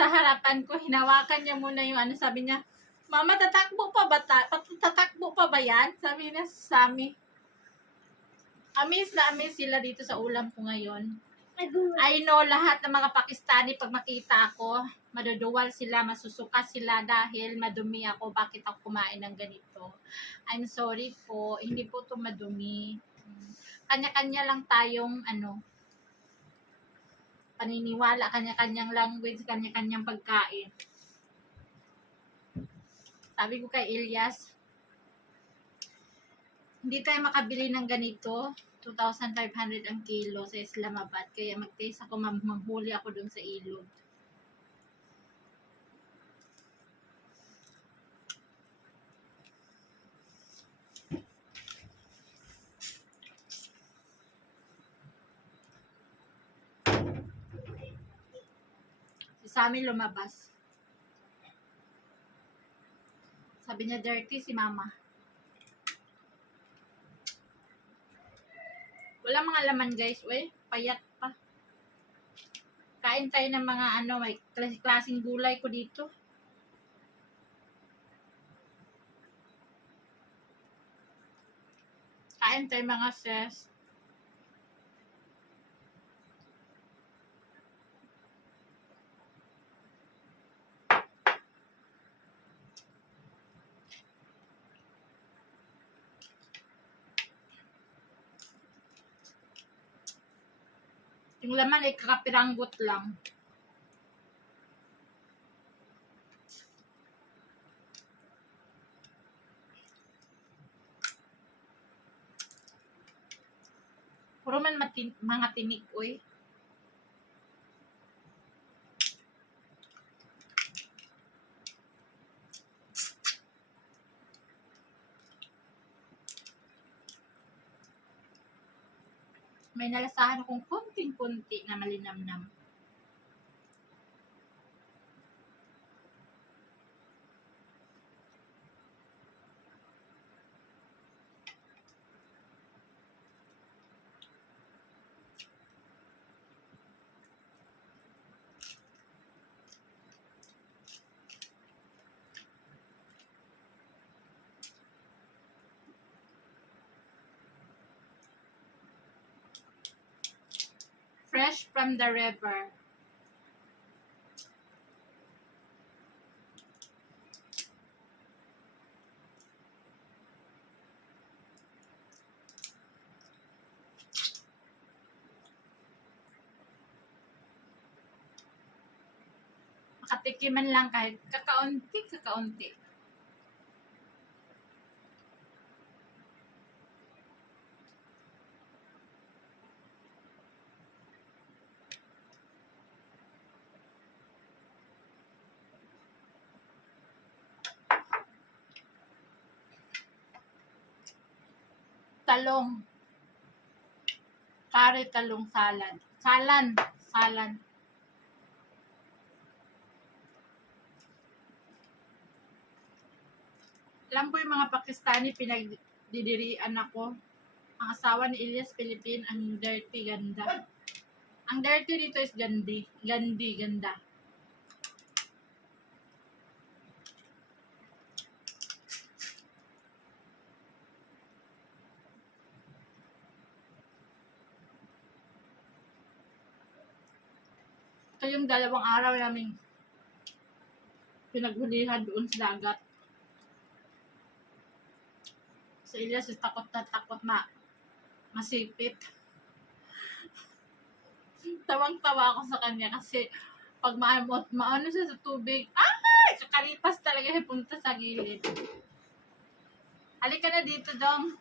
sa harapan ko, hinawakan niya muna yung ano, sabi niya, Mama, tatakbo pa ba tatakbo pa ba yan? Sabi niya sa Sami. Amaze na amaze sila dito sa ulam ko ngayon. I know lahat ng mga Pakistani pag makita ako, maduduwal sila, masusuka sila dahil madumi ako. Bakit ako kumain ng ganito? I'm sorry po, hindi po to madumi. Kanya-kanya lang tayong paniniwala, kanya-kanyang language, kanya-kanyang pagkain. Sabi ko kay Elias, hindi tayo makabili ng ganito. 2,500 ang kilo sa Islamabad. Kaya mag-taste ako, manghuli ako dun sa ilog. Si Sami lumabas. Sabi niya, dirty si Mama. Wala mga laman guys. Uy, payat pa. Kain tayo ng mga may klaseng gulay ko dito. Kain tayo mga sis. Yung laman ay kakapiranggot lang. Puro man mga tinik, uy. May nalasahan akong kunting-kunti na malinamnam. Fresh from the river. Makatikiman lang kahit kakaunti. Talong. Kare talong salad. Salan. Alam po yung mga Pakistani, pinagdidirian ako. Ang asawa ni Elias Philippine, ang dirty ganda. Ang dirty dito is ganda. Ito yung 2 araw namin pinaghulihan doon sa dagat. Sa Elias is takot na takot masipit. Tawang-tawa ako sa kanya kasi pag maano siya sa tubig, kakalipas talaga siya punta sa gilid. Halika na dito, Dong.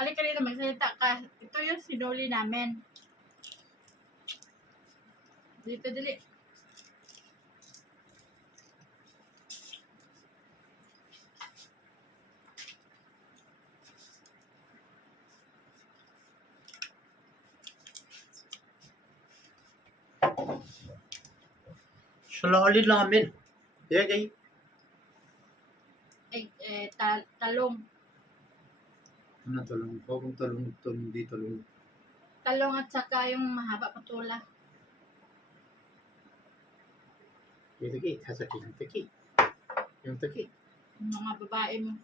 Halika dito, magsalita ka. Ito yung sinuli namin. Dito, dali. Salali namin. Yeah, kay. Talong. Ano talong? Huwag talong ito, hindi talong. Talong at saka yung mahaba patula. Yung taki, sasaki yung taki. Yung taki. Yung mga babae mo.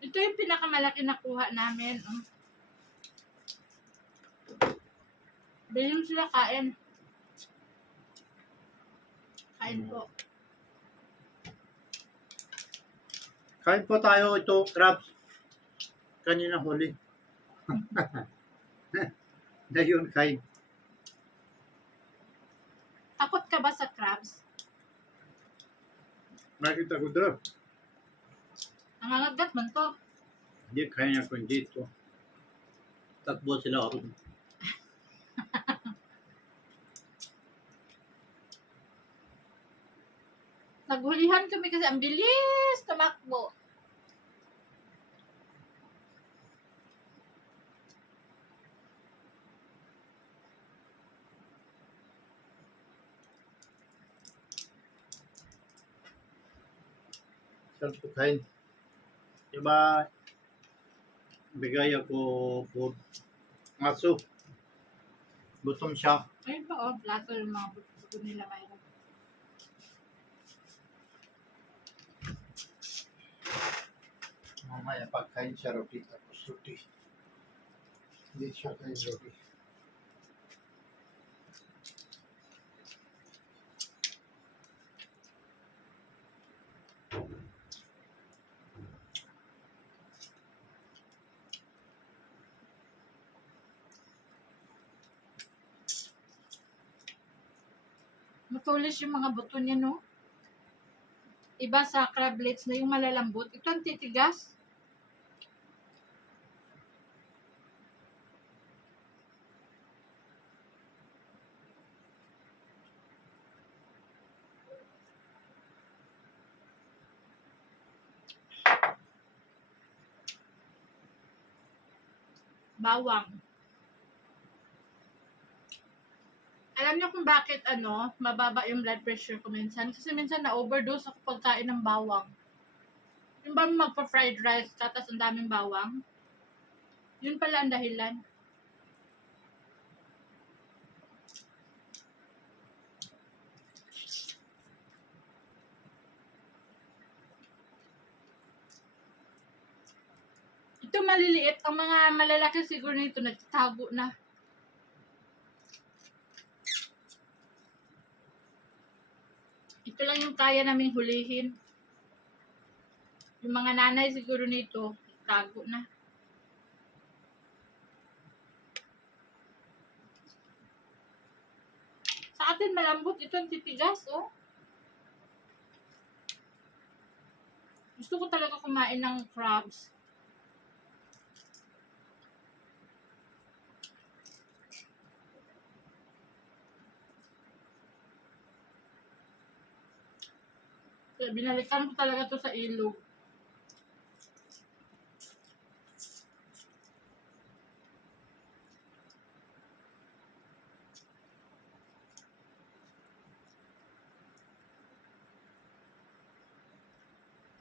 Ito yung pinakamalaki na kuha namin. Oh. Bilhin sila kain. Kain po. Kain po tayo ito, crabs. Kanina huli. Na yun, kain. Takot ka ba sa crabs? Nakita ko doon. Nangangagat man to. Hindi, kaya ko dito. Takbo sila ako. Naghulihan kami kasi ang bilis tumakbo. Sarap ko kain. Diba, bigay ako food. Aso. Gutom siya. Ayun pa oh, plato yung mga buto nila mayroon. Mamaya pagkain siya roti tapos roti. Hindi siya kain roti. Matulis yung mga buto niya, no? Iba sa crablets na yung malalambot. Ito ang titigas. Bawang. Alam niyo kung bakit mababa yung blood pressure ko minsan? Kasi minsan na-overdose ako pagkain ng bawang. Yung ba magpa-fried rice ka, tas ang daming bawang? Yun pala ang dahilan. Ito maliliit. Ang mga malalaki siguro nito nagtatago na. Ito lang yung kaya naming hulihin. Yung mga nanay siguro nito, tago na. Sa atin malambot, ito ang titigas, oh. Gusto ko talaga kumain ng crabs. Kaya binalikan ko talaga to sa ilog.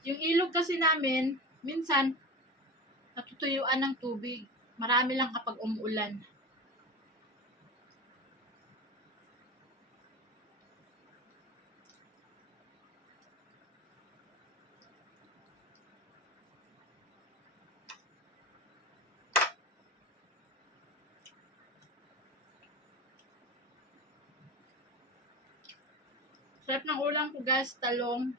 Yung ilog kasi namin, minsan, natutuyuan ng tubig. Marami lang kapag umuulan. Sarap ng ulam ko guys, talong.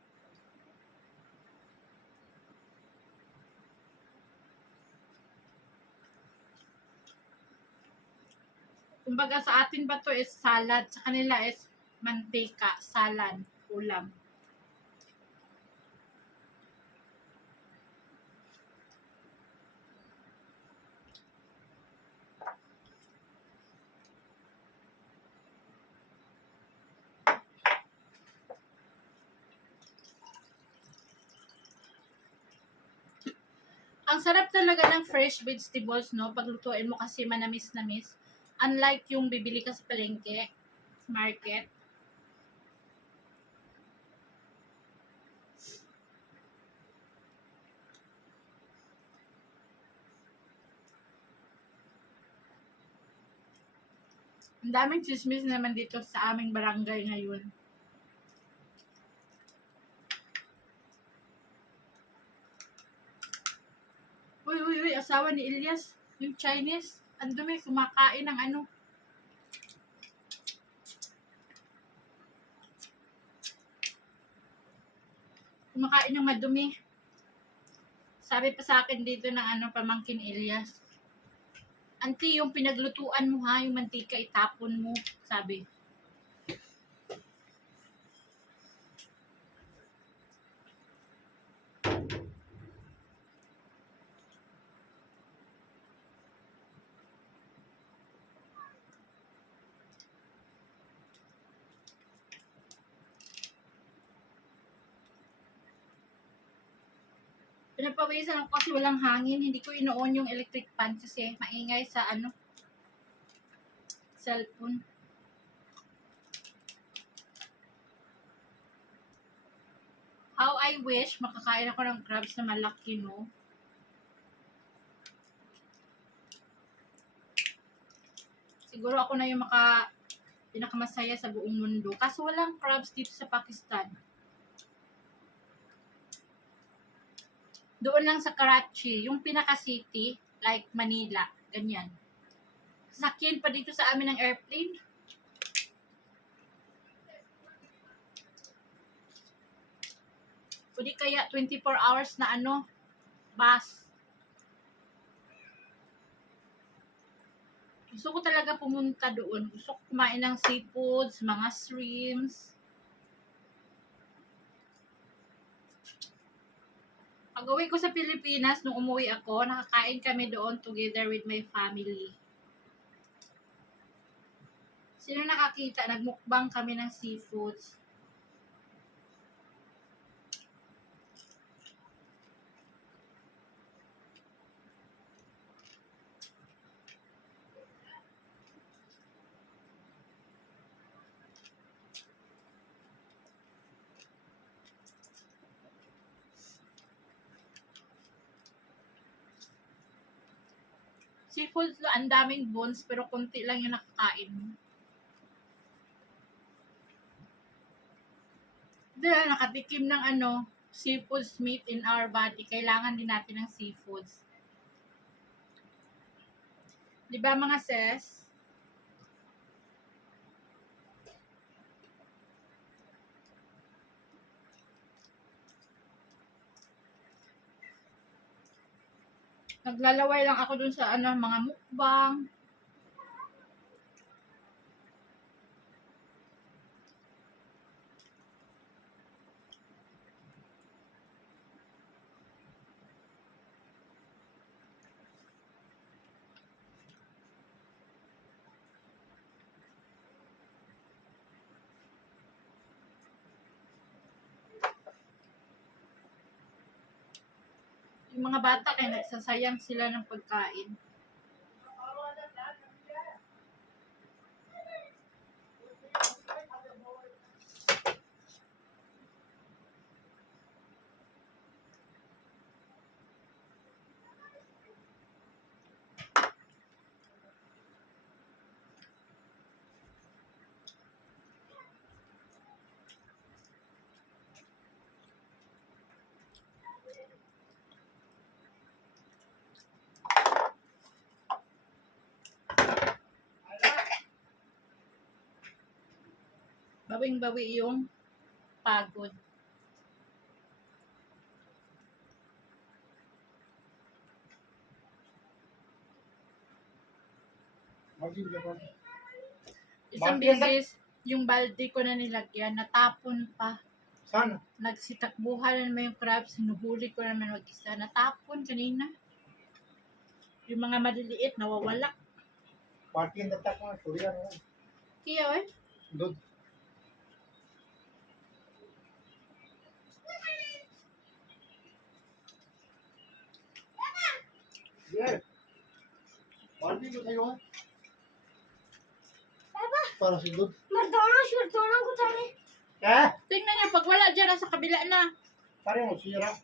Kumbaga sa atin ba to is salad, sa kanila is mantika, salad, ulam. Ang sarap talaga ng fresh vegetables, no? Paglutuin mo kasi manamis-namis. Unlike yung bibili ka sa palengke, market. Ang daming chismis naman dito sa aming barangay ngayon. Uy, asawa ni Ilyas, yung Chinese, ang dumi, kumakain ng ano. Kumakain ng madumi. Sabi pa sa akin dito ng ano, pamangkin Ilyas, Auntie, yung pinaglutuan mo ha, yung mantika itapon mo, sabi. Pinapawisan ako kasi walang hangin. Hindi ko ino-on yung electric fan kasi maingay sa ano, cellphone. How I wish makakain ako ng crabs na malaki, no? Siguro ako na yung pinakamasaya sa buong mundo. Kaso walang crabs dito sa Pakistan. Doon lang sa Karachi, yung pinaka-city, like Manila, ganyan. Sakyan pa dito sa amin ng airplane. Pwede kaya 24 hours na ano, bus. Gusto ko talaga pumunta doon. Gusto ko kumain ng seafoods, mga shrimps. Pag-uwi ko sa Pilipinas, nung umuwi ako, nakakain kami doon together with my family. Sino nakakita? Nagmukbang kami ng seafoods. Seafoods, ang daming bones, pero konti lang yung nakakain mo. Dahil nakatikim ng ano, seafoods meat in our body, kailangan din natin ng seafoods. Di ba mga sis? Naglalaway lang ako dun sa ano, mga mukbang. Yung mga bata kaya nagsasayang sila ng pagkain. Bawing-bawi yung pagod. Maging gaban. Isang beses, yung balde ko na nilagyan, natapon pa. Sana. Nagsitakbuhan na naman yung crabs, hinuhuli ko naman mag-isa. Natapon kanina. Yung mga maliliit, nawawala. Parking datak mo. Surya na. Kaya eh, Dud. Yeah. Parking ko tayo ha. Para si Dud. Mardona ko tali. Eh? tingnan niyo, pag wala dyan, nasa kabila na. Pare mo sira.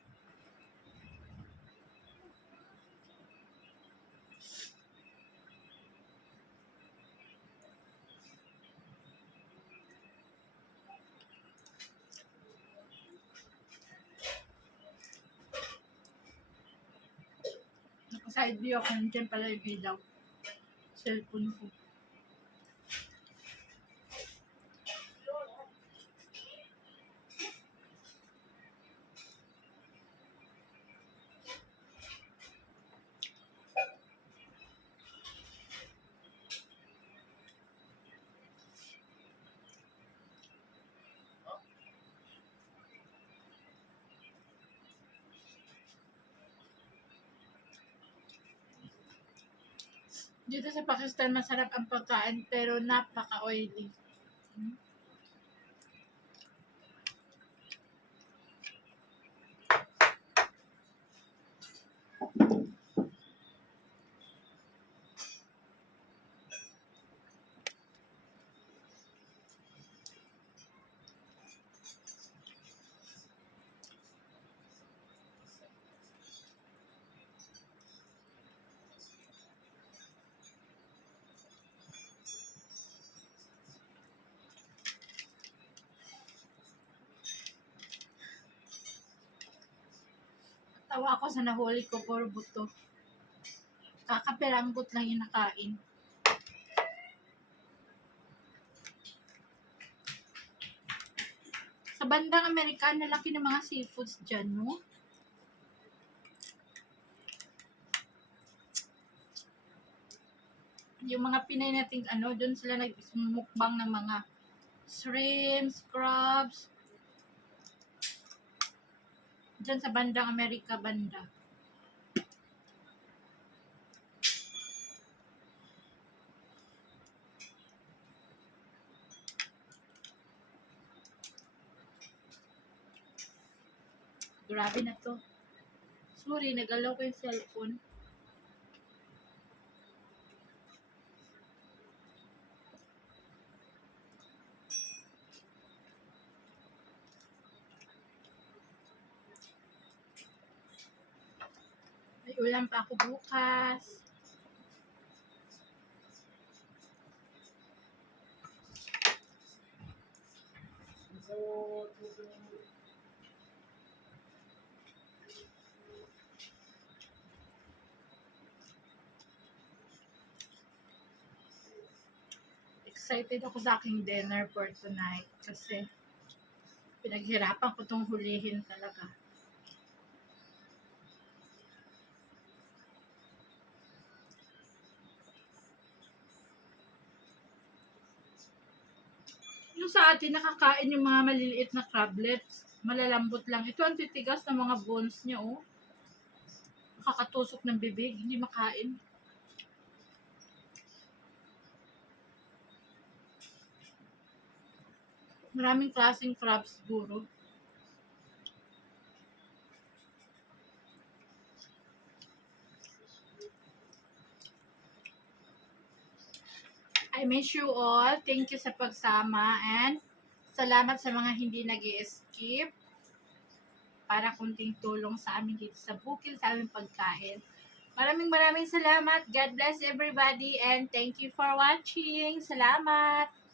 Nag-side view ako, nandiyan pala yung ilaw. Cellphone ko. Dito sa Pakistan, masarap ang pagkain pero napaka-oily. Tawa ako sa nahuli ko, puro buto. Kakapiranggot lang yung nakain. Sa bandang Amerika, nalaki ng mga seafoods dyan, no? Yung mga Pinay nating doon sila nagmukbang ng mga shrimps, crabs. Dyan sa bandang Amerika, banda. Grabe na to. Sorry, nagalaw ko yung cellphone. May ulam pa ako bukas. Excited ako sa aking dinner for tonight kasi pinaghirapan ko tong hulihin talaga. Yung sa atin nakakain yung mga maliliit na crablets, malalambot lang. Ito ang titigas ng mga bones niya, oh. Nakakatusok ng bibig, hindi makain. Maraming klaseng crabs siguro. I miss you all. Thank you sa pagsama and salamat sa mga hindi nag-i-skip para kunting tulong sa amin dito sa bukid, sa aming pagkain. Maraming salamat. God bless everybody and thank you for watching. Salamat!